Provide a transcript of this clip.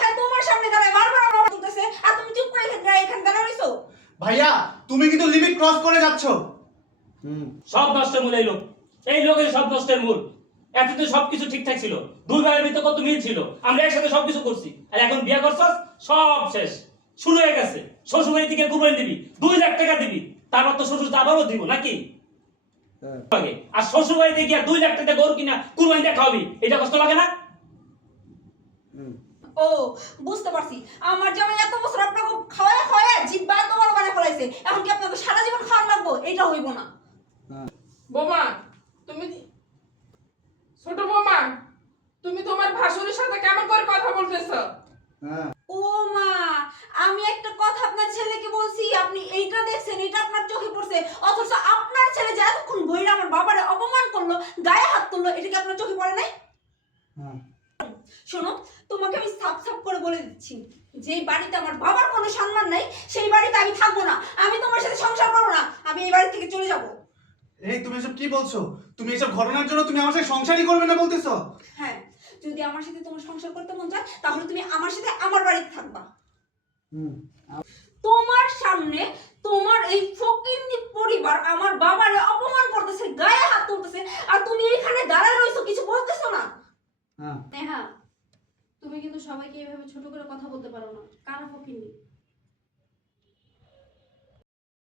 ভাই তোমার সামনে দাঁড়ায় বারবার আমার বলতেছে আর তুমি চুপ করে এখানে দাঁড়ায় রইছো। ভাইয়া তুমি কিন্তু লিমিট ক্রস করে যাচ্ছ। সব নষ্টের মূল এই লোকের সব নষ্টের মূল। এতদিন সবকিছু ঠিকঠাক ছিল, দুই ভাইয়ের ভিতরে কত মিল ছিল, আমরা একসাথে সবকিছু করছি, আর এখন বিয়ে করছস সব শেষ, শুরু হয়ে গেছে। শ্বশুর বাড়ি থেকে কুরবানি দিবি, 2 লাখ টাকা দিবি, তারপর তো শ্বশুর তো আবারও দিব নাকি? আর শ্বশুর বাড়িতে গিয়ে 2 লাখ টাকা গরু কিনা কুরবানি দিয়ে খাওয়াবি, এটা কষ্ট লাগে না? ও বুঝতে পারছি, আমার জামাই এত বছর আপনাকে খাওয়ায় খাওয়ায় জিব্বা এত বড় বানায় ফেলাইছে, এখন কি আপনাকে সারা জীবন খাওয়ান লাগবো? এটা হইব না। বোমা, তুমি ছোট বোমা, তুমি তোমার ভাসুরের সাথে কেমন করে কথা বলতেছো? ও মা, আমি একটা কথা আপনার ছেলেকে বলছি, আপনি এইটা দেখছেন, এটা আপনার চোখে পড়ছে, অথচ আপনার ছেলে যে এতক্ষণ বইরা আমার বাবারে অপমান করলো, গায়ে হাত তুললো, এটা কি আপনার চোখে পড়ে নাই? শোনো, তোমাকে আমি সাফ সাফ করে বলে দিচ্ছি, যে বাড়িতে আমার বাবার কোনো সম্মান নাই, সেই বাড়িতে আমি থাকবো না, আমি তোমার সাথে সংসার করবো না, আমি এই বাড়ি থেকে চলে যাবো। এই তুমি এসব কি বলছো? তুমি এসব ঘটনার জন্য তুমি আমার সাথে সংসারই করবে না বলতেছো? হ্যাঁ, যদি আমার সাথে তোমার সংসার করতে মন চায় তাহলে তুমি আমার সাথে আমার বাড়িতে থাকবা। তোমার সামনে তোমার এই ফকিন্নি পরিবার আমার বাবারে অপমান করতেছে, গায়ে হাত তুলতেছে, আর তুমি এখানে দাঁড়ায় রইছো, কিছু বলতেছো না। নেহা, তুমি কিন্তু সবাইকে এইভাবে ছোট করে কথা বলতে পারো না। কারা ফকিন্নি?